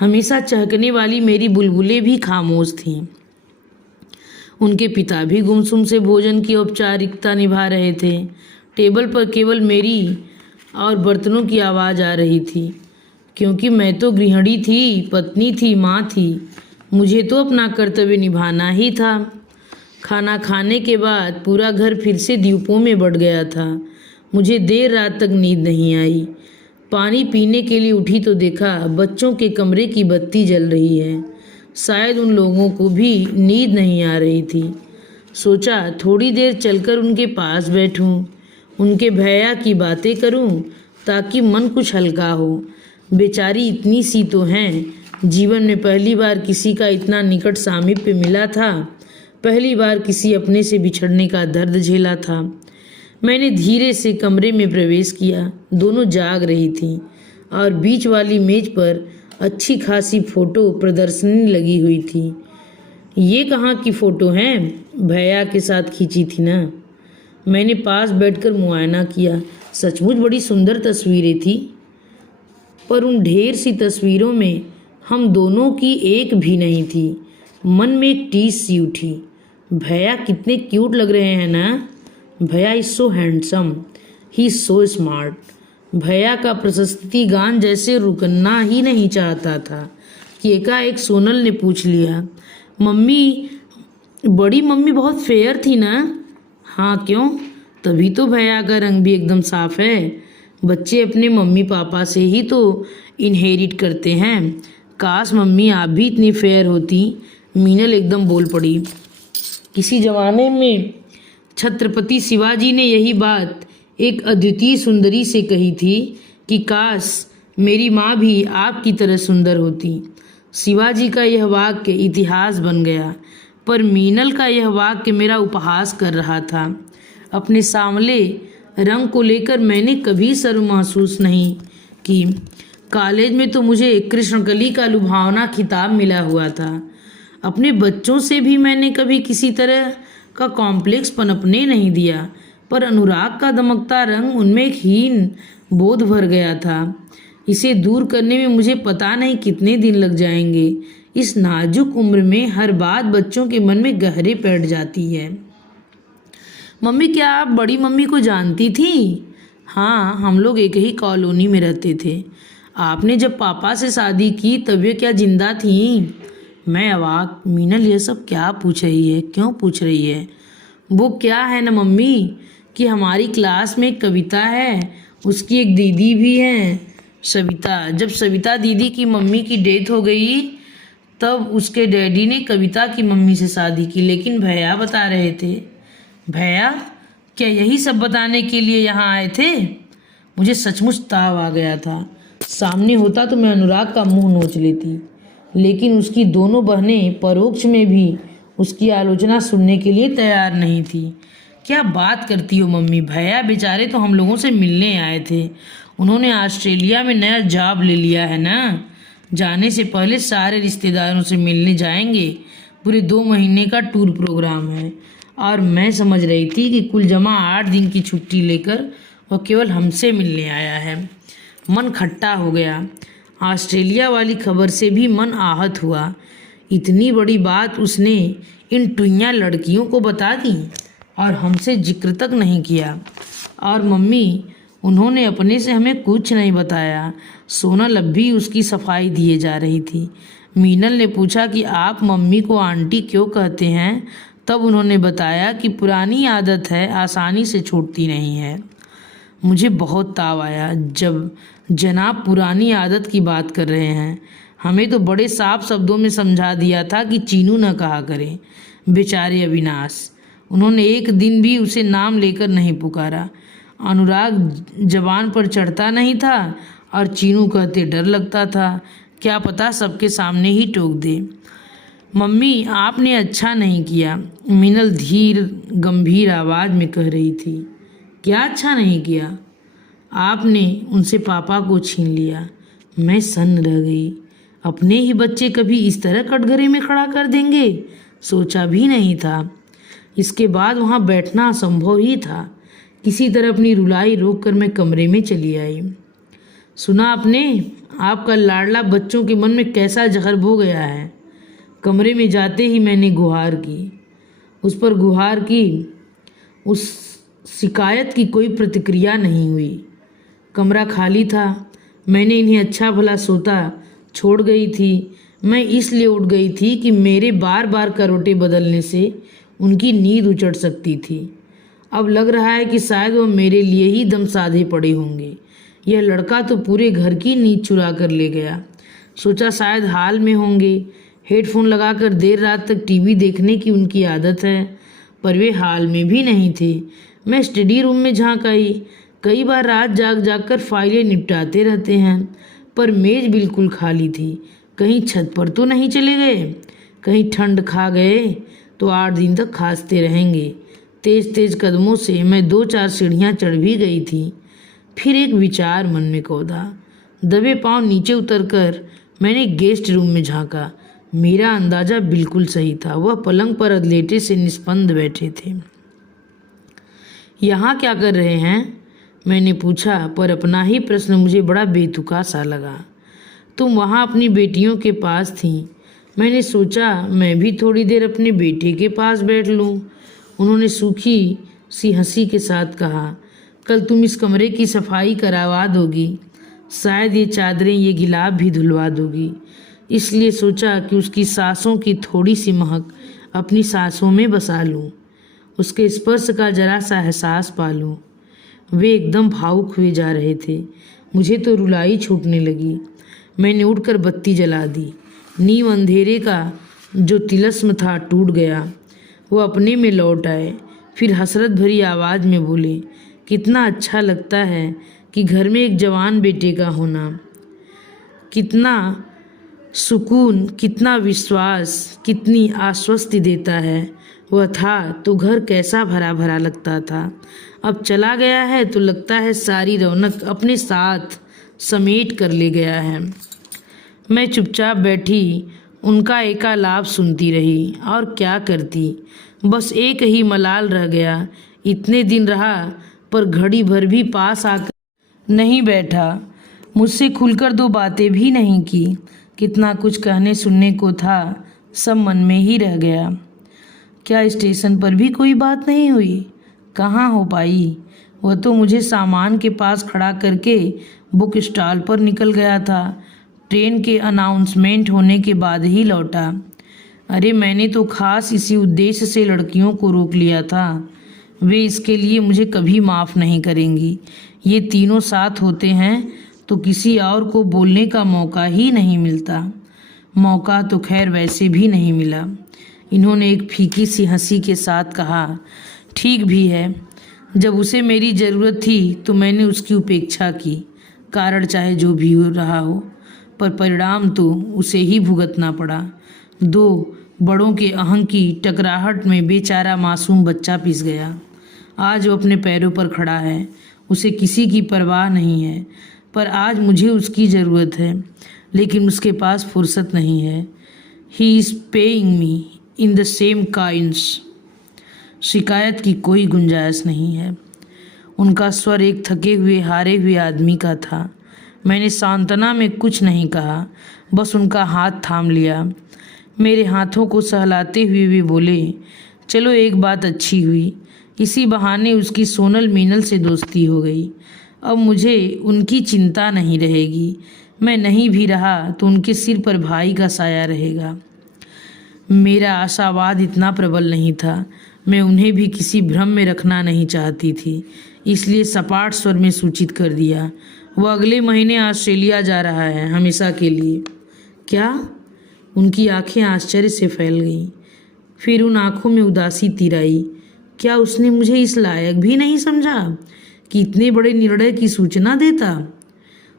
हमेशा चहकने वाली मेरी बुलबुलें भी खामोश थीं। उनके पिता भी गुमसुम से भोजन की औपचारिकता निभा रहे थे। टेबल पर केवल मेरी और बर्तनों की आवाज़ आ रही थी, क्योंकि मैं तो गृहिणी थी, पत्नी थी, माँ थी। मुझे तो अपना कर्तव्य निभाना ही था। खाना खाने के बाद पूरा घर फिर से द्वीपों में बढ़ गया था। मुझे देर रात तक नींद नहीं आई। पानी पीने के लिए उठी तो देखा बच्चों के कमरे की बत्ती जल रही है। शायद उन लोगों को भी नींद नहीं आ रही थी। सोचा थोड़ी देर चलकर उनके पास बैठूं, उनके भैया की बातें करूं, ताकि मन कुछ हल्का हो। बेचारी इतनी सी तो हैं। जीवन में पहली बार किसी का इतना निकट सामीप्य मिला था। पहली बार किसी अपने से बिछड़ने का दर्द झेला था। मैंने धीरे से कमरे में प्रवेश किया। दोनों जाग रही थीं और बीच वाली मेज पर अच्छी खासी फोटो प्रदर्शनी लगी हुई थी। ये कहाँ की फ़ोटो हैं? भैया के साथ खींची थी ना। मैंने पास बैठकर मुआयना किया। सचमुच बड़ी सुंदर तस्वीरें थी, पर उन ढेर सी तस्वीरों में हम दोनों की एक भी नहीं थी। मन में एक टीस सी उठी। भैया कितने क्यूट लग रहे हैं ना। भैया is so handsome, he is so smart. भैया का प्रशस्ति गान जैसे रुकना ही नहीं चाहता था कि एकाएक सोनल ने पूछ लिया, मम्मी, बड़ी मम्मी बहुत फेयर थी ना? हाँ, क्यों? तभी तो भैया का रंग भी एकदम साफ है। बच्चे अपने मम्मी पापा से ही तो इनहेरिट करते हैं। काश मम्मी आप भी इतनी फेयर होती। मीनल एकदम बोल पड़ी। किसी जमाने में छत्रपति शिवाजी ने यही बात एक अद्वितीय सुंदरी से कही थी कि काश मेरी माँ भी आपकी तरह सुंदर होती। शिवाजी का यह वाक्य इतिहास बन गया, पर मीनल का यह वाक्य मेरा उपहास कर रहा था। अपने सांवले रंग को लेकर मैंने कभी शर्म महसूस नहीं की। कॉलेज में तो मुझे कृष्णकली का लुभावना खिताब मिला हुआ था। अपने बच्चों से भी मैंने कभी किसी तरह का कॉम्प्लेक्स पनपने नहीं दिया, पर अनुराग का दमकता रंग उनमें एक हीन बोध भर गया था। इसे दूर करने में मुझे पता नहीं कितने दिन लग जाएंगे। इस नाजुक उम्र में हर बात बच्चों के मन में गहरे बैठ जाती है। मम्मी, क्या आप बड़ी मम्मी को जानती थी? हाँ, हम लोग एक ही कॉलोनी में रहते थे। आपने जब पापा से शादी की तब वे क्या जिंदा थीं? मैं अवाक। मीनल ये सब क्या पूछ रही है? क्यों पूछ रही है? वो क्या है ना मम्मी कि हमारी क्लास में एक कविता है, उसकी एक दीदी भी है सविता। जब सविता दीदी की मम्मी की डेथ हो गई तब उसके डैडी ने कविता की मम्मी से शादी की। लेकिन भैया बता रहे थे। भैया क्या यही सब बताने के लिए यहाँ आए थे? मुझे सचमुच ताव आ गया था। सामने होता तो मैं अनुराग का मुंह नोच लेती, लेकिन उसकी दोनों बहनें परोक्ष में भी उसकी आलोचना सुनने के लिए तैयार नहीं थी। क्या बात करती हो मम्मी, भैया बेचारे तो हम लोगों से मिलने आए थे। उन्होंने ऑस्ट्रेलिया में नया जॉब ले लिया है ना, जाने से पहले सारे रिश्तेदारों से मिलने जाएंगे। पूरे 2 महीने का टूर प्रोग्राम है। और मैं समझ रही थी कि कुल जमा 8 दिन की छुट्टी लेकर वह केवल हमसे मिलने आया है। मन खट्टा हो गया। ऑस्ट्रेलिया वाली खबर से भी मन आहत हुआ। इतनी बड़ी बात उसने इन टुइयाँ लड़कियों को बता दी और हमसे जिक्र तक नहीं किया। और मम्मी, उन्होंने अपने से हमें कुछ नहीं बताया। सोनल अब भी उसकी सफाई दिए जा रही थी। मीनल ने पूछा कि आप मम्मी को आंटी क्यों कहते हैं? तब उन्होंने बताया कि पुरानी आदत है, आसानी से छूटती नहीं है। मुझे बहुत ताव आया जब जनाब पुरानी आदत की बात कर रहे हैं। हमें तो बड़े साफ शब्दों में समझा दिया था कि चीनू न कहा करें। बेचारे अविनाश, उन्होंने एक दिन भी उसे नाम लेकर नहीं पुकारा। अनुराग जबान पर चढ़ता नहीं था और चीनू कहते डर लगता था, क्या पता सबके सामने ही टोक दे। मम्मी, आपने अच्छा नहीं किया, मीनल धीर गंभीर आवाज़ में कह रही थी। क्या अच्छा नहीं किया? आपने उनसे पापा को छीन लिया। मैं सन्न रह गई। अपने ही बच्चे कभी इस तरह कटघरे में खड़ा कर देंगे, सोचा भी नहीं था। इसके बाद वहाँ बैठना असंभव ही था। किसी तरह अपनी रुलाई रोक कर मैं कमरे में चली आई। सुना आपने, आपका लाडला बच्चों के मन में कैसा जहर बो गया है। कमरे में जाते ही मैंने गुहार की। उस पर गुहार की। उस शिकायत की कोई प्रतिक्रिया नहीं हुई। कमरा खाली था। मैंने इन्हें अच्छा भला सोता छोड़ गई थी। मैं इसलिए उठ गई थी कि मेरे बार बार करवटें बदलने से उनकी नींद उचट सकती थी। अब लग रहा है कि शायद वह मेरे लिए ही दम साधे पड़े होंगे। यह लड़का तो पूरे घर की नींद चुरा कर ले गया। सोचा शायद हाल में होंगे। हेडफोन लगाकर देर रात तक टीवी देखने की उनकी आदत है, पर वे हाल में भी नहीं थे। मैं स्टडी रूम में झांक आई। कई बार रात जाग जाग कर फाइलें निपटाते रहते हैं, पर मेज बिल्कुल खाली थी। कहीं छत पर तो नहीं चले गए? कहीं ठंड खा गए तो 8 दिन तक खांसते रहेंगे। तेज तेज कदमों से मैं 2-4 सीढ़ियाँ चढ़ भी गई थी। फिर एक विचार मन में कौधा। दबे पांव नीचे उतरकर मैंने गेस्ट रूम में झांका। मेरा अंदाजा बिल्कुल सही था। वह पलंग पर अधलेटे से निस्पंद बैठे थे। यहाँ क्या कर रहे हैं? मैंने पूछा, पर अपना ही प्रश्न मुझे बड़ा बेतुका सा लगा। तुम वहाँ अपनी बेटियों के पास थीं। मैंने सोचा मैं भी थोड़ी देर अपने बेटे के पास बैठ लूँ। उन्होंने सूखी सी हंसी के साथ कहा, कल तुम इस कमरे की सफाई करवा दोगी, शायद ये चादरें, ये गिलाब भी धुलवा दोगी। इसलिए सोचा कि उसकी सांसों की थोड़ी सी महक अपनी सांसों में बसा लूँ, उसके स्पर्श का जरा सा एहसास पा लूँ। वे एकदम भावुक हुए जा रहे थे। मुझे तो रुलाई छूटने लगी। मैंने उठकर बत्ती जला दी। नीम अंधेरे का जो तिलस्म था टूट गया। वो अपने में लौट आए। फिर हसरत भरी आवाज़ में बोले, कितना अच्छा लगता है कि घर में एक जवान बेटे का होना। कितना सुकून, कितना विश्वास, कितनी आश्वस्ति देता है। वह था तो घर कैसा भरा भरा लगता था। अब चला गया है तो लगता है सारी रौनक अपने साथ समेट कर ले गया है। मैं चुपचाप बैठी उनका एकालाप सुनती रही। और क्या करती, बस एक ही मलाल रह गया। इतने दिन रहा पर घड़ी भर भी पास आकर नहीं बैठा, मुझसे खुलकर 2 बातें भी नहीं की। कितना कुछ कहने सुनने को था, सब मन में ही रह गया। क्या स्टेशन पर भी कोई बात नहीं हुई? कहाँ हो पाई? वह तो मुझे सामान के पास खड़ा करके बुक स्टॉल पर निकल गया था। ट्रेन के अनाउंसमेंट होने के बाद ही लौटा। अरे मैंने तो खास इसी उद्देश्य से लड़कियों को रोक लिया था। वे इसके लिए मुझे कभी माफ़ नहीं करेंगी। ये तीनों साथ होते हैं तो किसी और को बोलने का मौका ही नहीं मिलता। मौका तो खैर वैसे भी नहीं मिला। इन्होंने एक फीकी सी हंसी के साथ कहा, ठीक भी है, जब उसे मेरी ज़रूरत थी तो मैंने उसकी उपेक्षा की, कारण चाहे जो भी हो रहा हो, पर परिणाम तो उसे ही भुगतना पड़ा। दो बड़ों के अहं की टकराहट में बेचारा मासूम बच्चा पिस गया। आज वो अपने पैरों पर खड़ा है, उसे किसी की परवाह नहीं है, पर आज मुझे उसकी ज़रूरत है, लेकिन उसके पास फुर्सत नहीं है। He is paying me in the same kinds. शिकायत की कोई गुंजाइश नहीं है। उनका स्वर एक थके हुए हारे हुए आदमी का था। मैंने सांत्वना में कुछ नहीं कहा, बस उनका हाथ थाम लिया। मेरे हाथों को सहलाते हुए वे बोले, चलो एक बात अच्छी हुई, इसी बहाने उसकी सोनल मीनल से दोस्ती हो गई। अब मुझे उनकी चिंता नहीं रहेगी। मैं नहीं भी रहा तो उनके सिर पर भाई का साया रहेगा। मेरा आशावाद इतना प्रबल नहीं था। मैं उन्हें भी किसी भ्रम में रखना नहीं चाहती थी, इसलिए सपाट स्वर में सूचित कर दिया, वह अगले महीने ऑस्ट्रेलिया जा रहा है, हमेशा के लिए। क्या? उनकी आंखें आश्चर्य से फैल गईं। फिर उन आंखों में उदासी तिराई। क्या उसने मुझे इस लायक भी नहीं समझा कि इतने बड़े निर्णय की सूचना देता?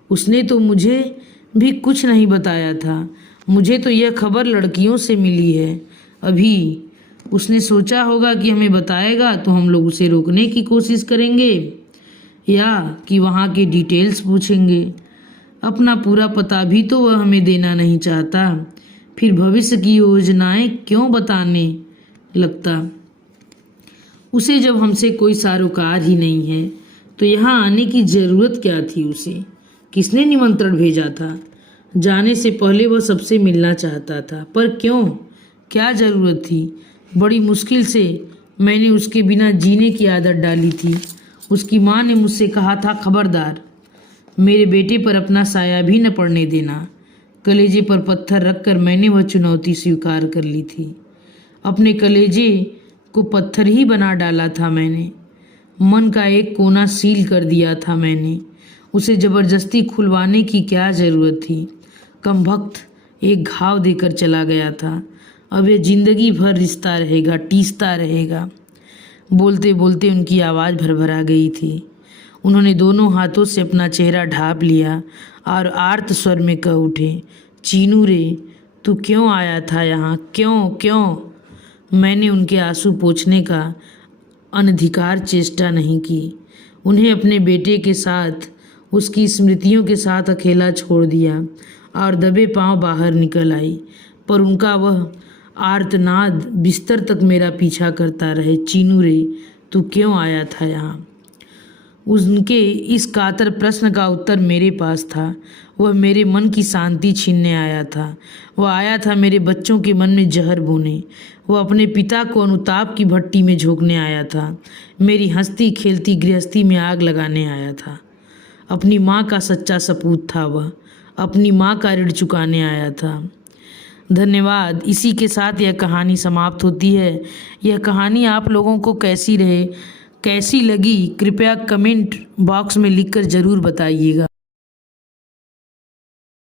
उसने तो मुझे भी कुछ नहीं बताया था। मुझे तो यह खबर लड़कियों से मिली है। अभी उसने सोचा होगा कि हमें बताएगा तो हम लोग उसे रोकने की कोशिश करेंगे, या कि वहाँ के डिटेल्स पूछेंगे। अपना पूरा पता भी तो वह हमें देना नहीं चाहता, फिर भविष्य की योजनाएं क्यों बताने लगता? उसे जब हमसे कोई सरोकार ही नहीं है तो यहाँ आने की ज़रूरत क्या थी? उसे किसने निमंत्रण भेजा था? जाने से पहले वह सबसे मिलना चाहता था, पर क्यों? क्या ज़रूरत थी? बड़ी मुश्किल से मैंने उसके बिना जीने की आदत डाली थी। उसकी माँ ने मुझसे कहा था, खबरदार, मेरे बेटे पर अपना साया भी न पड़ने देना। कलेजे पर पत्थर रखकर मैंने वह चुनौती स्वीकार कर ली थी। अपने कलेजे को पत्थर ही बना डाला था मैंने। मन का एक कोना सील कर दिया था मैंने। उसे ज़बरदस्ती खुलवाने की क्या ज़रूरत थी? कमबख्त एक घाव देकर चला गया था। अब यह जिंदगी भर रिश्ता रहेगा, टीसता रहेगा। बोलते बोलते उनकी आवाज़ भरभरा गई थी। उन्होंने दोनों हाथों से अपना चेहरा ढाँप लिया और आर्त स्वर में कह उठे, चीनू रे, तू क्यों आया था यहाँ? क्यों? मैंने उनके आंसू पोंछने का अनधिकार चेष्टा नहीं की। उन्हें अपने बेटे के साथ, उसकी स्मृतियों के साथ अकेला छोड़ दिया और दबे पांव बाहर निकल आई, पर उनका वह आर्तनाद बिस्तर तक मेरा पीछा करता रहे, चीनू रे, तू क्यों आया था यहाँ? उनके इस कातर प्रश्न का उत्तर मेरे पास था। वह मेरे मन की शांति छीनने आया था। वह आया था मेरे बच्चों के मन में जहर बोने। वह अपने पिता को अनुताप की भट्टी में झोंकने आया था। मेरी हंसती खेलती गृहस्थी में आग लगाने आया था। अपनी माँ का सच्चा सपूत था वह। अपनी माँ का ऋण चुकाने आया था। धन्यवाद। इसी के साथ यह कहानी समाप्त होती है। यह कहानी आप लोगों को कैसी लगी, कृपया कमेंट बॉक्स में लिखकर ज़रूर बताइएगा।